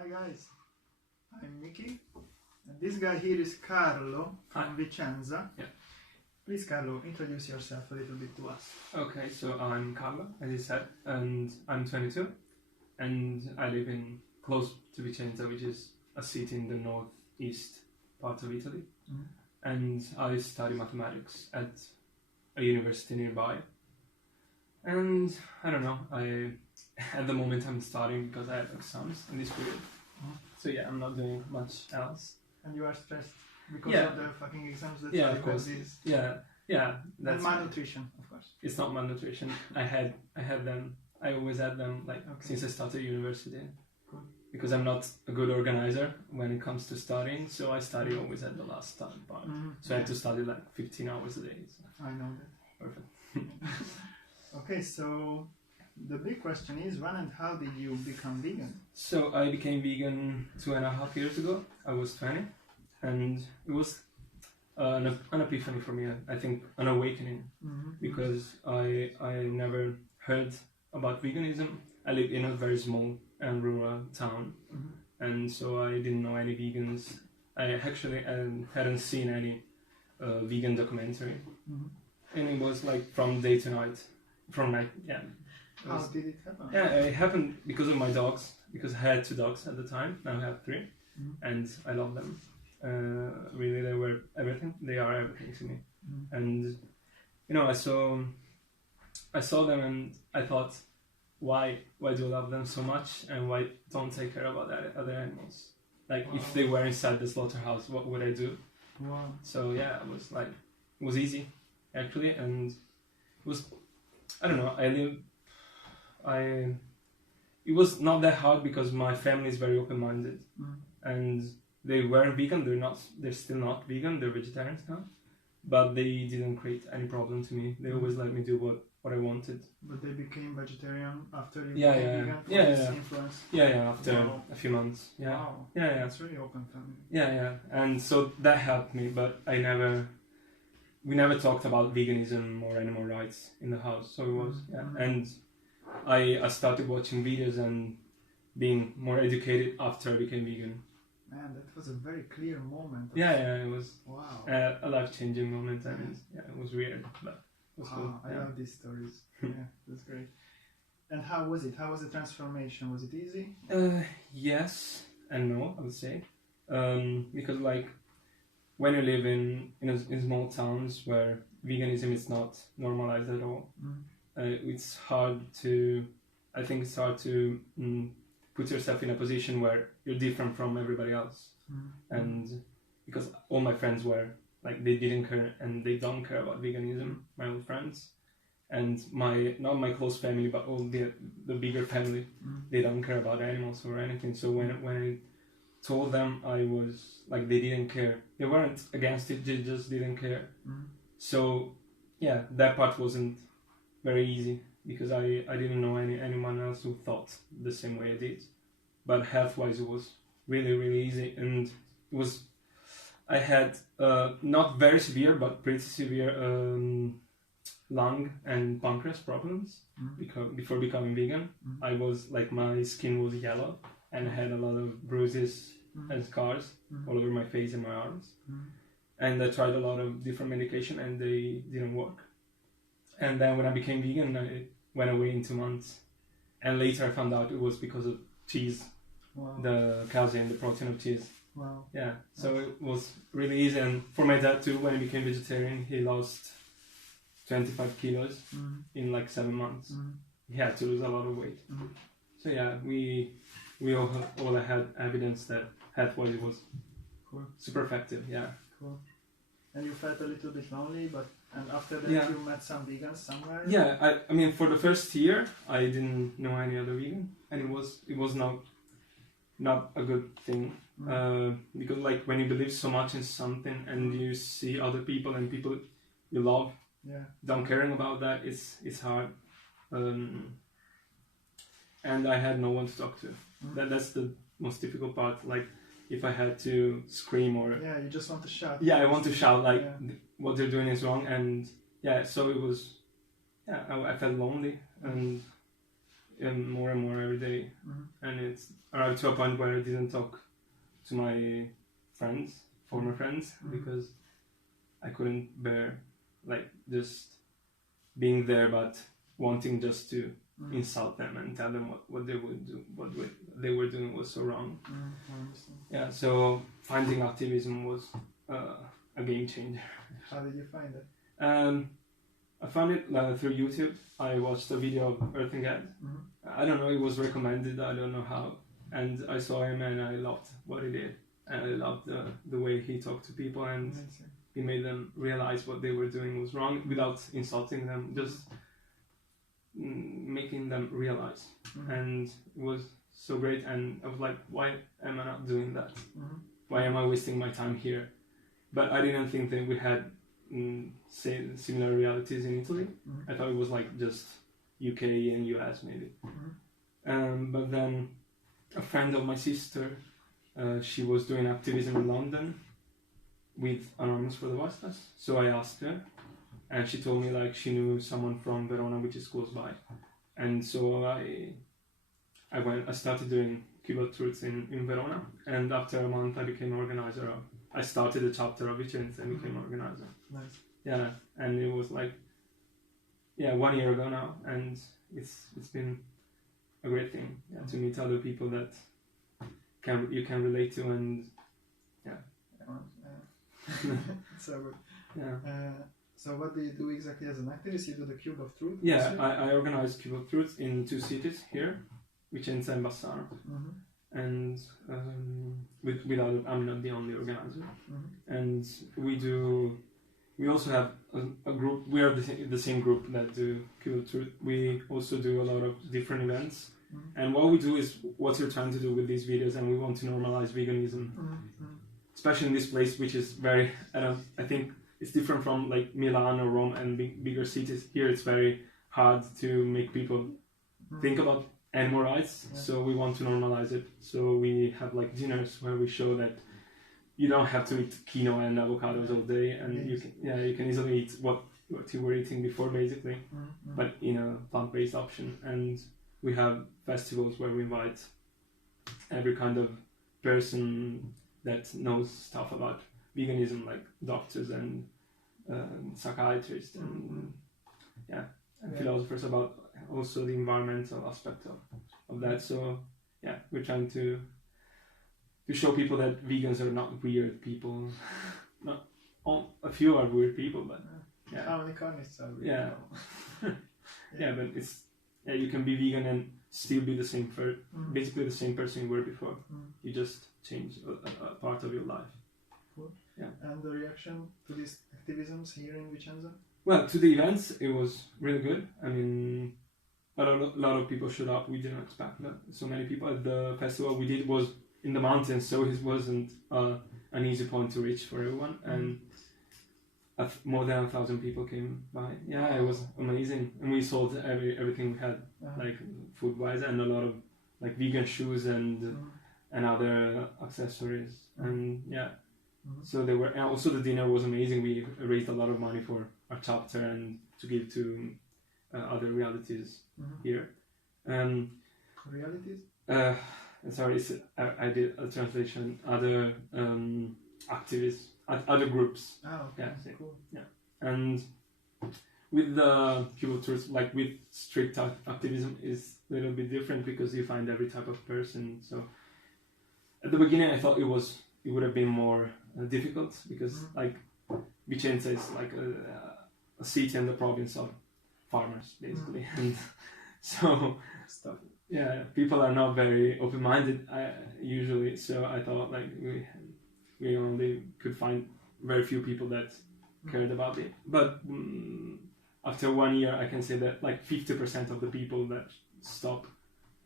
Hi guys, I'm Mickey, and this guy here is Carlo from Vicenza. Yeah. Please, Carlo, introduce yourself a little bit to us. Okay, so I'm Carlo, as you said, and I'm 22, and I live in close to Vicenza, which is a city in the northeast part of Italy, and I study mathematics at a university nearby. And I don't know, at the moment I'm studying because I have exams in this period. So yeah, I'm not doing much else. And you are stressed because Yeah. of the fucking exams that Yeah, you of course. this. Yeah. And malnutrition, of course. It's not malnutrition. I had them. I always had them since I started university. Cool. Because I'm not a good organizer when it comes to studying, so I study always at the last time part. So I have to study 15 hours a day. So. I know that. Perfect. Okay, so the big question is, when and how did you become vegan? So I became vegan 2.5 years ago. I was 20, and it was an epiphany for me. I think an awakening, because I never heard about veganism. I live in a very small and rural town, and so I didn't know any vegans. I actually hadn't seen any vegan documentary, and it was from day to night, from night. Yeah. How did it happen? Yeah, it happened because of my dogs. Because I had 2 dogs at the time. Now I have 3, and I love them. Really, they were everything. They are everything to me. And I saw them, and I thought, why do I love them so much, and why don't take care about other animals? If they were inside the slaughterhouse, what would I do? Wow. So yeah, it was easy, actually, and it was, I don't know, it was not that hard because my family is very open-minded, and they were vegan. They're still not vegan. They're vegetarians now, but they didn't create any problem to me. They always let me do what I wanted. But they became vegetarian after you became vegan for this influence? Yeah, after a few months. Yeah. Wow. Yeah. That's really open family. Yeah. And so that helped me, but we never talked about veganism or animal rights in the house. So it was, and I started watching videos and being more educated after I became vegan. Man, that was a very clear moment. Yeah, it was a life-changing moment. And it was weird, but it was cool. I love these stories. Yeah, that's great. And how was it? How was the transformation? Was it easy? Yes and no, I would say. Because when you live in small towns where veganism is not normalized at all, it's hard to put yourself in a position where you're different from everybody else. And because all my friends were they didn't care, and they don't care about veganism, my old friends, and not my close family, but all the bigger family, they don't care about animals or anything. So when I told them, I was they didn't care. They weren't against it, they just didn't care. So yeah, that part wasn't very easy, because I didn't know anyone else who thought the same way I did. But health-wise, it was really, really easy, and I had not very severe, but pretty severe lung and pancreas problems before becoming vegan. I was my skin was yellow, and I had a lot of bruises and scars all over my face and my arms. And I tried a lot of different medication, and they didn't work. And then when I became vegan, I went away in 2 months. And later I found out it was because of cheese. Wow. The casein, the protein of cheese. Wow. Yeah, so it was really easy. And for my dad too, when he became vegetarian, he lost 25 kilos in 7 months. He had to lose a lot of weight. So yeah, we all had evidence that health-wise it was super effective. Yeah. Cool. And you felt a little bit lonely, and after that you met some vegans somewhere? Yeah, I mean, for the first year, I didn't know any other vegan, and it was not a good thing, because when you believe so much in something and you see other people and people you love don't caring about that, it's hard. And I had no one to talk to. That's the most difficult part. If I had to scream or you just want to shout. I want to shout what they're doing is wrong, and so it was. I felt lonely, and more and more every day, and it's arrived to a point where I didn't talk to my friends, former friends, because I couldn't bear like just being there, but wanting just to insult them and tell them what they would do, they were doing was so wrong. Yeah, so finding activism was a game changer. How did you find it? I found it through YouTube. I watched a video of Earthing Head. I don't know, it was recommended, I don't know how. And I saw him and I loved what he did. And I loved the way he talked to people, and he made them realize what they were doing was wrong without insulting them, just making them realize. And it was so great, and I was like, why am I not doing that? Why am I wasting my time here? But I didn't think that we had say similar realities in Italy. I thought it was like just UK and US maybe. But then a friend of my sister, she was doing activism in London with Anonymous for the Vistas. So I asked her, and she told me like she knew someone from Verona, which is close by. And so I started doing Keyboard Truths in Verona, and after a month I became organizer of. I started a chapter of Vicenza and became organizer. Nice. Yeah, and it was like 1 year ago now, and it's been a great thing to meet other people that you can relate to, and so good. Yeah. So what do you do exactly as an activist? You do the Cube of Truth? Yeah, I organized Cube of Truth in 2 cities here, Vicenza and Bassano. And I'm not the only organizer. And we also have a group. We are the same group that do Cube of Truth. We also do a lot of different events. And what we do is what you're trying to do with these videos, and we want to normalize veganism, especially in this place, which is very. I think it's different from like Milan or Rome and bigger cities. Here, it's very hard to make people think about animal rights. So we want to normalize it. So we have like dinners where we show that you don't have to eat quinoa and avocados all day, and you can easily eat what you were eating before, basically, but in a plant-based option. And we have festivals where we invite every kind of person that knows stuff about veganism, like doctors and psychiatrists and philosophers, about also the environmental aspect of that. So we're trying to show people that vegans are not weird people. Not a few are weird people, but how many communists are weird? But it's you can be vegan and still be the same basically the same person you were before. You just change a part of your life. Cool. And the reaction to these activisms here in Vicenza? Well, to the events, it was really good. I mean, a lot of people showed up. We didn't expect that so many people. At the festival we did was in the mountains, so it wasn't an easy point to reach for everyone. And more than 1,000 people came by. Yeah, it was amazing. And we sold everything we had, like food-wise, and a lot of like vegan shoes and other accessories. And so they were. And also the dinner was amazing. We raised a lot of money for our chapter and to give to other realities here. Realities? Sorry, I did a translation. Other activists, other groups. Oh, okay. Cool. Yeah, and with the Cube of Truth, like with strict activism, is a little bit different because you find every type of person. So at the beginning, I thought it would have been more difficult because like Vicenza is like a city and the province of farmers, basically, and so people are not very open-minded usually. So I thought like we only could find very few people that cared about it. But after 1 year, I can say that like 50% of the people that stop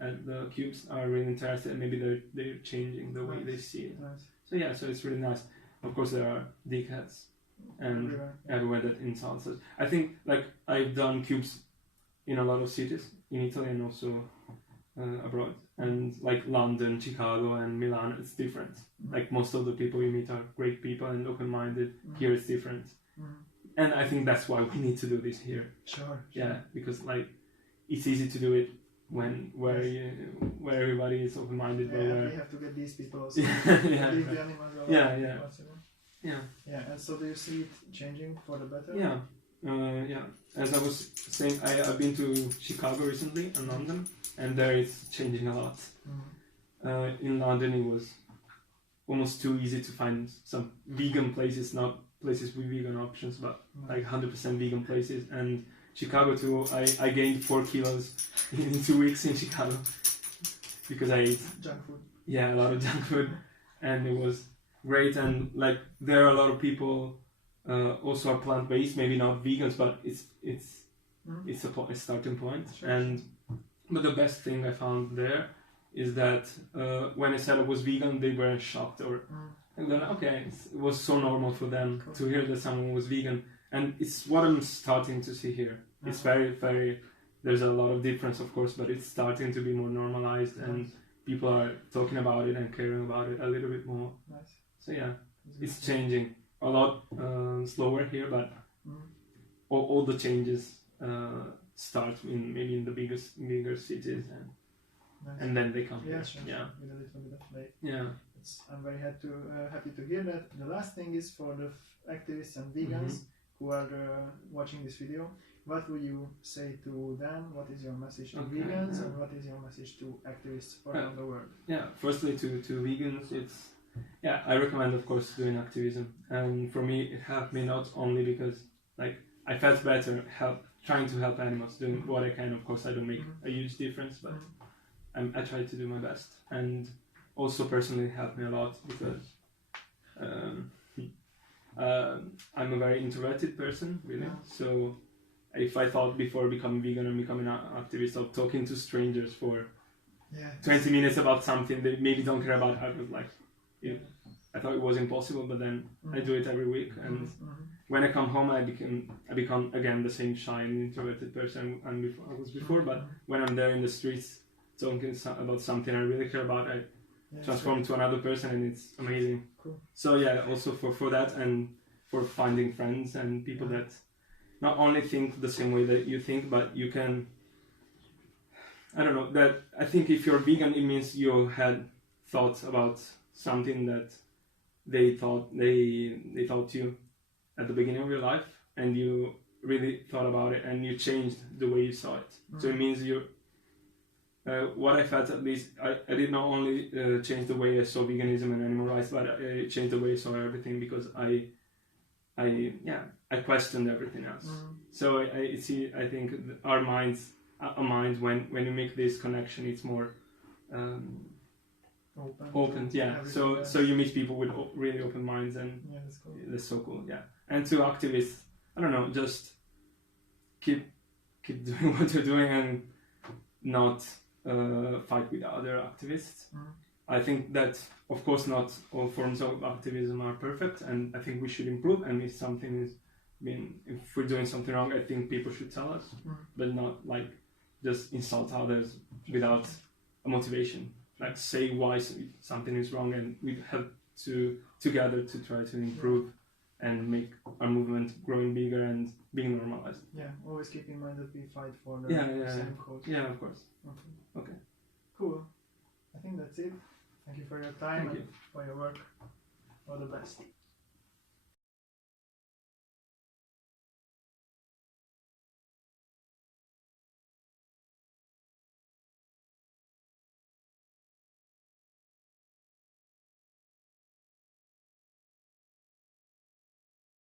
at the cubes are really interested, and maybe they're changing the way they see it. Nice. So it's really nice. Of course, there are dickheads and everywhere that insults us. I think like I've done cubes in a lot of cities in Italy and also abroad, and like London, Chicago, and Milan, it's different. Like most of the people you meet are great people and open-minded. Here it's different, and I think that's why we need to do this here. Sure. Yeah, because like it's easy to do it where everybody is open-minded. Yeah, we have to get these people also. Yeah. Leave the animals alone. Yeah. Possible. Yeah. Yeah, and so do you see it changing for the better? Yeah. Yeah. As I was saying, I've been to Chicago recently and London, and there it's changing a lot. In London, it was almost too easy to find some vegan places, not places with vegan options, but like 100% vegan places. And Chicago too, I gained 4 kilos in 2 weeks in Chicago because I ate junk food. Yeah, a lot of junk food, and it was great. And like there are a lot of people also are plant-based, maybe not vegans, but it's a starting point. Sure. But the best thing I found there is that when I said I was vegan, they were shocked, and then okay, it was so normal for them to hear that someone was vegan, and it's what I'm starting to see here. It's very there's a lot of difference, of course, but it's starting to be more normalized, and people are talking about it and caring about it a little bit more. Nice. So yeah, it's changing a lot slower here, but all the changes start maybe in the bigger cities, and then they come. Yeah, sure. Yeah. With a little bit of late. Yeah. I'm very happy to hear that. The last thing is for the activists and vegans who are watching this video. What would you say to them? What is your message to vegans, and what is your message to activists around the world? Yeah, firstly to vegans, I recommend, of course, doing activism. And for me, it helped me not only because like I felt better trying to help animals, doing what I can. Of course, I don't make a huge difference, but I try to do my best. And also personally helped me a lot because I'm a very introverted person, really. So if I thought before becoming vegan and becoming an activist of talking to strangers for 20 minutes about something they maybe don't care about, I was like, I thought it was impossible, but then I do it every week, and when I come home, I become again the same shy and introverted person I was before. But when I'm there in the streets talking about something I really care about, I transform to another person, and it's amazing. Cool. So yeah, also for that, and for finding friends and people that not only think the same way that you think, but you can. I don't know. That I think if you're vegan, it means you had thoughts about something that they thought you at the beginning of your life, and you really thought about it, and you changed the way you saw it. So it means you. What I felt, at least, I did not only change the way I saw veganism and animal rights, but I changed the way I saw everything, because I questioned everything else. So I think our minds, a mind when you make this connection, it's more open. Yeah. So you meet people with really open minds, and that's cool. That's so cool. Yeah. And to activists, I don't know, just keep doing what you're doing and not fight with other activists. I think that, of course, not all forms of activism are perfect, and I think we should improve. And if we're doing something wrong, I think people should tell us, but not like just insult others without a motivation. Like say why something is wrong, and we have to together to try to improve and make our movement growing bigger and being normalized. Yeah, always keep in mind that we fight for the same cause. Yeah, of course. Okay. Cool. I think that's it. Thank you for your time and for your work. All the best.